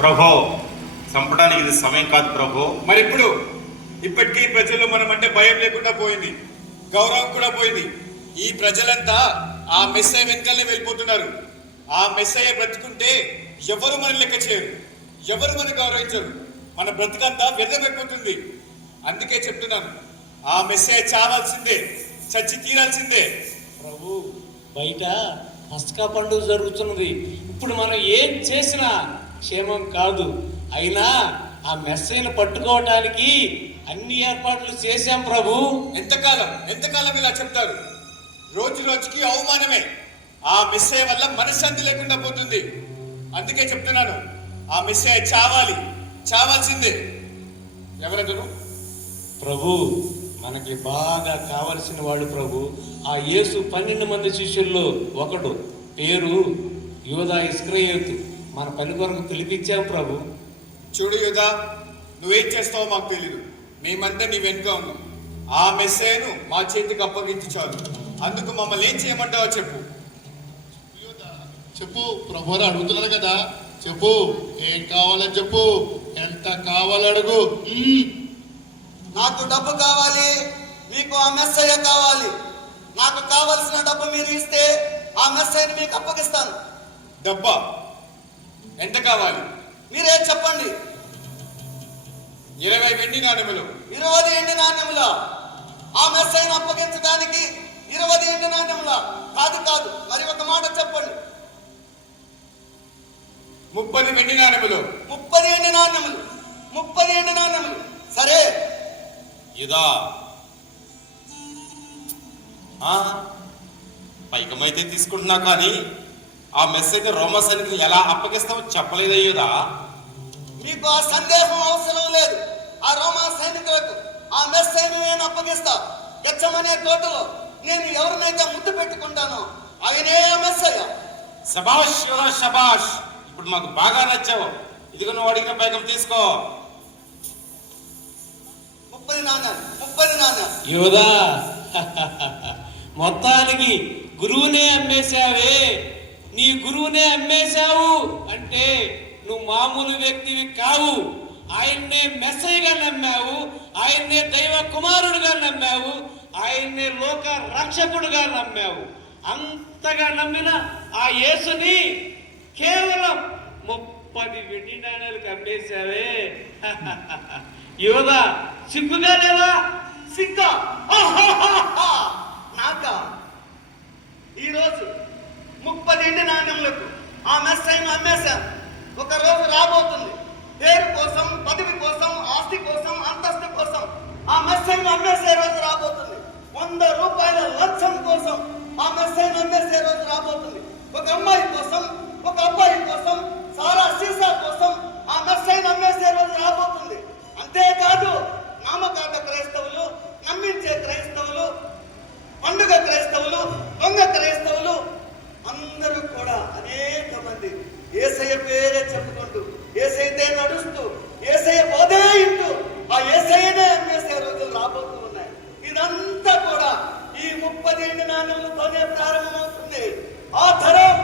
ప్రభో, చంపడానికి ఇది సమయం కాదు ప్రభో. మరి ఇప్పుడు ఇప్పటికీ ప్రజల్లో మనం అంటే భయం లేకుండా పోయింది, గౌరవం కూడా పోయింది. ఈ ప్రజలంతా ఆ మెస్సయ్య వెనకాలనే వెళ్ళిపోతున్నారు. ఆ మెస్సయ్య బ్రతుకుంటే ఎవరు మన లెక్క చేయరు, ఎవరు మనం గౌరవించరు. మన బ్రతుకంతా వ్యర్థమైపోతుంది. అందుకే చెప్తున్నాను, ఆ మెస్సయ్య చావాల్సిందే, చచ్చి తీరాల్సిందే. ప్రభు, బయట పస్కా పండుగ జరుగుతున్నది. ఇప్పుడు మనం ఏం చేసినా క్షేమం కాదు. అయినా ఆ మెస్సయ్యను పట్టుకోవటానికి అన్ని ఏర్పాట్లు చేశాం ప్రభు. ఎంతకాలం ఇలా చెప్తారు? రోజు రోజుకి అవమానమే. ఆ మెస్సయ్య వల్ల మనశ్శాంతి లేకుండా పోతుంది. అందుకే చెప్తున్నాను, ఆ మెస్సయ్య చావాల్సిందే. ఎవరతను? ప్రభు, మనకి బాగా కావలసిన వాడు ప్రభు. ఆ యేసు 12 మంది శిష్యుల్లో ఒకడు, పేరు యూదా ఇస్కరియోతు. మన పని కొరకు పిలిపించాం ప్రభు. చూడు యూదా, నువ్వేం చేస్తావో మాకు తెలీదు. మేమంతా నీ వెనుక ఉన్నాం. ఆ మెస్సయ్యను మా చేతికి అప్పగించి చాలు. అందుకు మమ్మల్ని ఏం చేయమంటావో చెప్పు. చెప్పు, ప్రభు అడుగుతున్నాడు కదా, చెప్పు. ఏం కావాలని చెప్పు, ఎంత కావాలడుగు. నాకు డబ్బు కావాలి, మీకు ఆ మెస్సయ్య కావాలి. నాకు కావలసిన డబ్బు మీరు ఇస్తే ఆ మెస్సయ్యని మీకు అప్పగిస్తాను. డబ్బా? ఎంత కావాలి? మీరే చెప్పండి. 20 వెండి నాణెములు. 20 ఎండి నాణ్యముల? ఆ మెస్సయ్యను అప్పగించడానికి 20 ఎండి నాణ్యముల? కాదు, మరి ఒక మాట చెప్పండి. 30 వెండి నాణెములు. 30 ఎండి నాణ్యములు. 30 ఎండి నాణ్యములు. సరే. ఇదా పైకమైతే తీసుకుంటున్నా, కానీ ఆ మెస్సయ్యకి రోమా సైనికులు ఎలా అప్పగిస్తావో చెప్పలేదయ్యేదా? మీకు ఆ సందేహం అవసరం లేదు. ఆ రోమా సైనికులకు ఆ మెస్సయ్యను నేను అప్పగిస్తా. గెత్సేమనే తోటలో నేను ఎవరినైతే ముద్దు పెట్టుకుంటానో ఆయనే ఆ మెస్సయ్య. శబాష్ యోదా, శబాష్. ఇప్పుడు మాకు బాగా నచ్చావు. ఇదిగో నువ్వు అడిగిన పైకం తీసుకో. 30 నాణ్యాలు. యోదా, మొత్తానికి గురువునే అమ్మేశావే. నీ గురువునే అమ్మేశావు అంటే నువ్వు మామూలు వ్యక్తివి కావు. ఆయన్నే మెస్సయ్యగా నమ్మావు, ఆయన్నే దైవ కుమారుడుగా నమ్మావు, ఆయన్నే లోక రక్షకుడుగా నమ్మావు. అంతగా నమ్మిన ఆ యేసుని కేవలం 30 వెండి నాణాలకు అమ్మేశావే. యోదా, సిగ్గుగా లేదా? సిగ్గా? నాక ఈరోజు 30 ఎండి నాణ్యములకు ఆ మెస్సయ్యను అమ్మేశాను. ఒక రోజు రాబోతుంది, పేరు కోసం, పదవి కోసం, ఆస్తి కోసం, అంతస్తు కోసం ఆ మెస్సయ్యను అమ్మేసే రోజు రాబోతుంది. 100 రూపాయల లంచం కోసం ఆ మెస్సయ్యను అమ్మేసే రోజు రాబోతుంది. ఒక అమ్మాయి కోసం, ఒక అబ్బాయి కోసం, సారా సీసా కోసం ఆ మెస్సయ్యను అమ్మేసే రోజు రాబోతుంది. అంతేకాదు, నామకార్థ క్రైస్తవులు, నమ్మించే క్రైస్తవులు, పండుగ క్రైస్తవులు, దొంగ క్రైస్తవులు అందరూ కూడా అనేక మంది యేసయ్య పేరే చెప్పుకుంటూ, యేసయ్యతే నడుస్తూ, యేసయ్య బోధే ఇంటూ ఆ యేసయ్యనే అమ్మేసే రోజులు రాబోతూ ఉన్నాయి. ఇదంతా కూడా ఈ 30 ఎండి నాణ్యములతోనే ప్రారంభమవుతుంది. ఆ తరం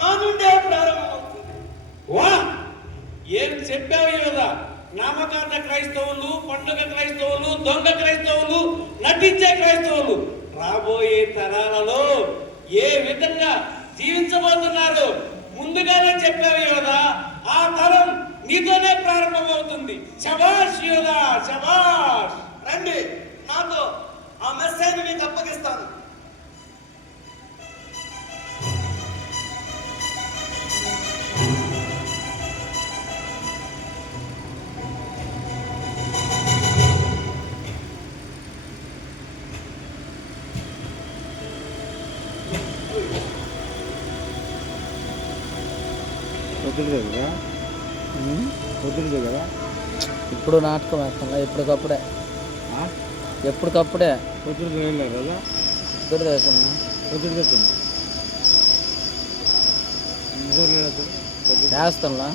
నా నుండే ప్రారంభమవుతుంది. వా, ఏం చెప్పావు యోదా? నామకార్థ క్రైస్తవులు, పండుగ క్రైస్తవులు, దొంగ క్రైస్తవులు, నటించే క్రైస్తవులు రాబోయే తరాలలో ఏ విధంగా జీవించబోతున్నారు ముందుగానే చెప్పావు యోదా. ఆ తరం నీతోనే ప్రారంభమవుతుంది. శబాష్ యోదా, శబాష్. రండి, నాతో ఆ మెస్సయ్యను మీకు అప్పగిస్తాను. వద్దు కదా ఇప్పుడు నాటకం వేస్తాం, ఎప్పటికప్పుడే ఎప్పటికప్పుడే వద్దు కదా తెలుగుదేశం వేస్తాంలా.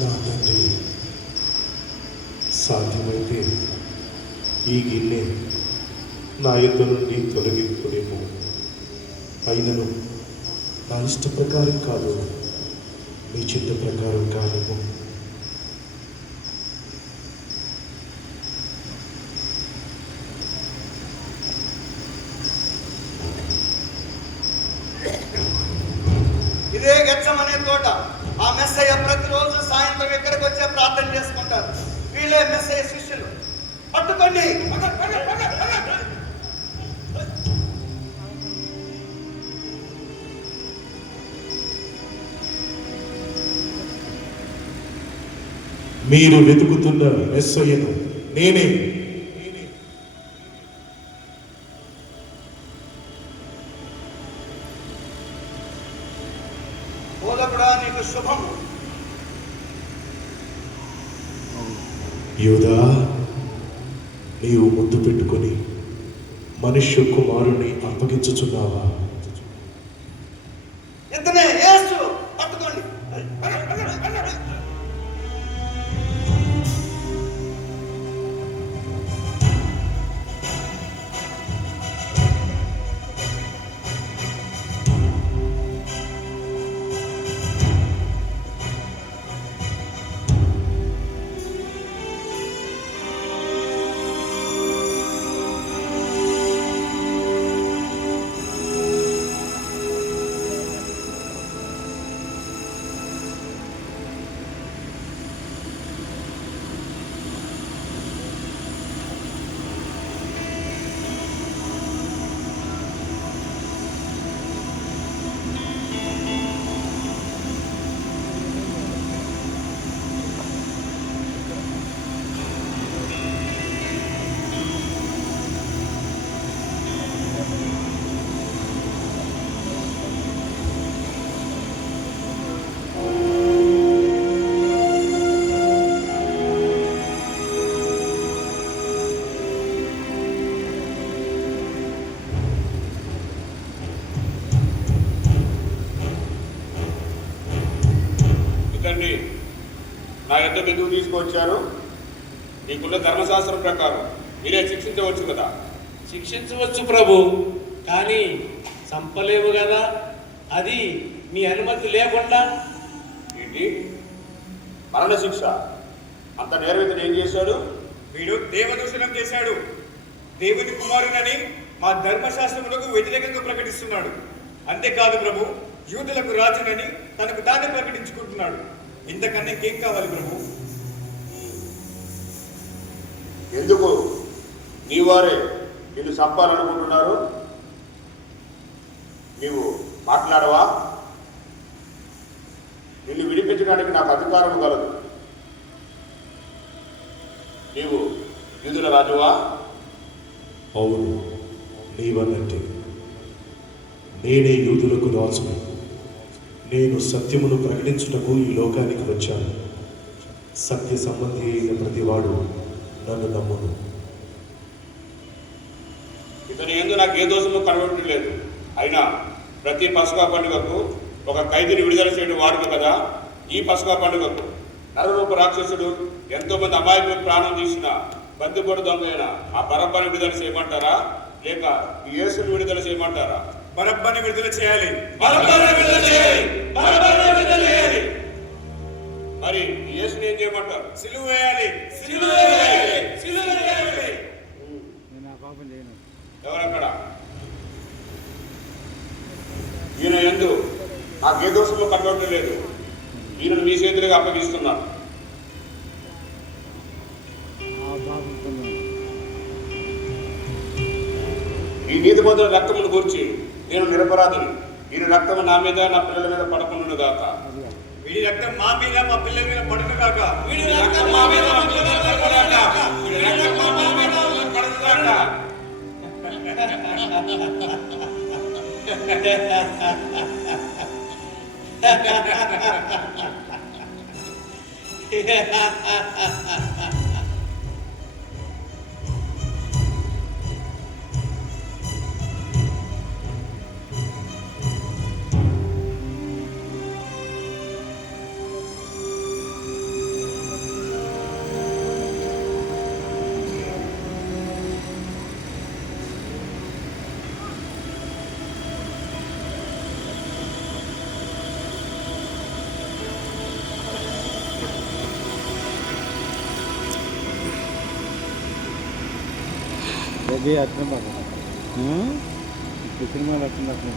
నా తండ్రి, సాధ్యమైతే ఈ గిన్నె నా యొద్ద నుండి తొలగింపుడేమో, అయినను నా ఇష్ట ప్రకారం కాదు, మీ చిత్త ప్రకారం కానివ్వు. ఇదే గెచ్చమనే తోట. ఆ మెస్సయ్య ప్రతిరోజు సాయంత్రం ఇక్కడికి వచ్చే ప్రార్థన చేసుకుంటారు. వీళ్ళే మెస్సయ్య శిష్యులు. పట్టుకోండి. మీరు వెతుకుతున్న మెస్సయ్యను నేనే. బోధకుడా, నీకు శుభం. యూదా, నీవు ముద్దు పెట్టుకొని మనుష్య కుమారుని అప్పగించుచున్నావా? ఇతనే యేసు. పట్టుకోండి. ఇతన్ని నా యొద్దకు ఎందుకు తీసుకొచ్చారు? నీకున్న ధర్మశాస్త్రం ప్రకారం మీరే శిక్షించవచ్చు కదా. శిక్షించవచ్చు ప్రభు, కానీ చంపలేవు కదా. అది మీ అనుమతి లేకుండా. ఏంటి మరణ శిక్ష? అంత నేరవేతను ఏం చేశాడు? వీడు దేవదూషణం చేశాడు. దేవుని కుమారునని మా ధర్మశాస్త్రములకు వ్యతిరేకంగా ప్రకటిస్తున్నాడు. అంతేకాదు ప్రభు, యూదులకు రాజునని తనకు తానే ప్రకటించుకుంటున్నాడు. ఇంతకన్నా ఇంకేం కావాలి ప్రభు? ఎందుకు నీ వారే నిన్ను చంపాలనుకుంటున్నారు? నీవు మాట్లాడవా? నిన్ను విడిపించడానికి నాకు అధికారం కలదు. నీవు యూదుల రాజువా? అవును, నీవన్నట్టే. నేనే యూదులకు రాజును. నేను సత్యమును ప్రకటించుటకు ఈ లోకానికి వచ్చాను. సత్య సంబంధి అయిన ప్రతివాడు నన్ను నమ్మును. ఇతని యందు నాకు ఏ దోషము కనబడలేదు. అయినా ప్రతి పస్కా పండుగకు ఒక ఖైదీని విడుదల చేయడం వాడుక కదా. ఈ పస్కా పండుగకు నరరూప రాక్షసుడు ఎంతో మంది అమాయకులు ప్రాణం తీసిన బందిపోటు దొంగైన ఆ బరబ్బని విడుదల చేయమంటారా, లేక ఈ యేసుని విడుదల చేయమంటారా? బరబ్బని విడుదల చేయాలి. మరి ఈ యేసుని ఏం చేయమంటారు? సిలువ వేయాలి. నేను ఆ పాపం చేయను. ఎవరక్కడ? ఈయన యందు నాకు ఏ దోషము కనబడటం లేదు. ఈయనను మీ చేతులుగా అప్పగిస్తున్నాను. ఆ పాపం ఈ నీతిమంతుల రక్తమును గురించి నేను నిరపరాధిని. ఈయన రక్తము నా మీద నా పిల్లల మీద పడకుండా గాక. వీడి రక్తం మా మీద మా పిల్లల మీద పడును కాక. వీడి రక్తం మా మీద మా పిల్లల మీద పడను గాక. వీడి రక్తం మా మీద మా పిల్లల మీద పడను గాక. రెడ్డి అర్థం బాబు ఇప్పుడు సినిమాలు అర్థం అర్థం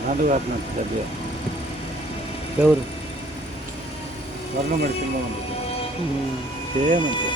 నాలుగు అర్థం రెడ్డి ఎవరు వర్ణమడి సినిమా ఉంది సేమ్ అంతే